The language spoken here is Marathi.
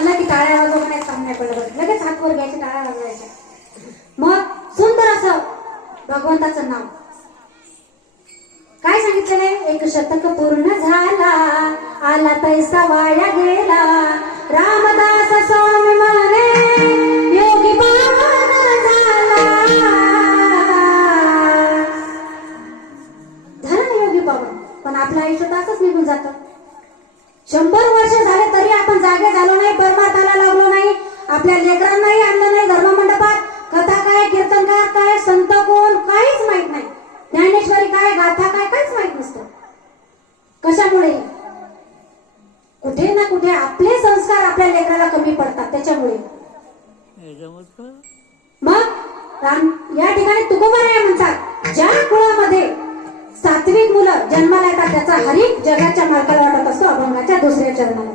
चाललं की टाळ्या वाजवण्यात काम नाही पडलं, लगेच हातवर घ्यायचे, टाळ्या वाजवायच्या. मग सुंदर असं भगवंताचं नाव काय सांगितलेलं आहे? एक शतक पूर्ण झाला, आला पैसा वाया गेला, रामदास स्वामी म्हणे योगी पावन झाला. झालं ना योगी पावन, पण आपलं आयुष्य तासच निघून जातं. 100 वर्ष झाले तरी आपण जागे झालो नाही, परमार्थाला लागलो नाही, आपल्या लेकरांनाही आणलं नाही धर्ममंडपात. कथा काय, कीर्तनकार काय, संत कोण, काहीच माहित नाही. ज्ञानेश्वरी काय, गाथा काय, काहीच माहित नसतं. कशामुळे? कुठे ना कुठे आपले संस्कार आपल्या लेकराला कमी पडतात, त्याच्यामुळे. मग या ठिकाणी तुकोबाराय म्हणतात, ज्या कुळामध्ये सात्विक मुलं जन्माला येतात त्याचा हरिक जगाच्या मालकाला वाटत असतो अभंगाच्या 2ऱ्या चरणाला.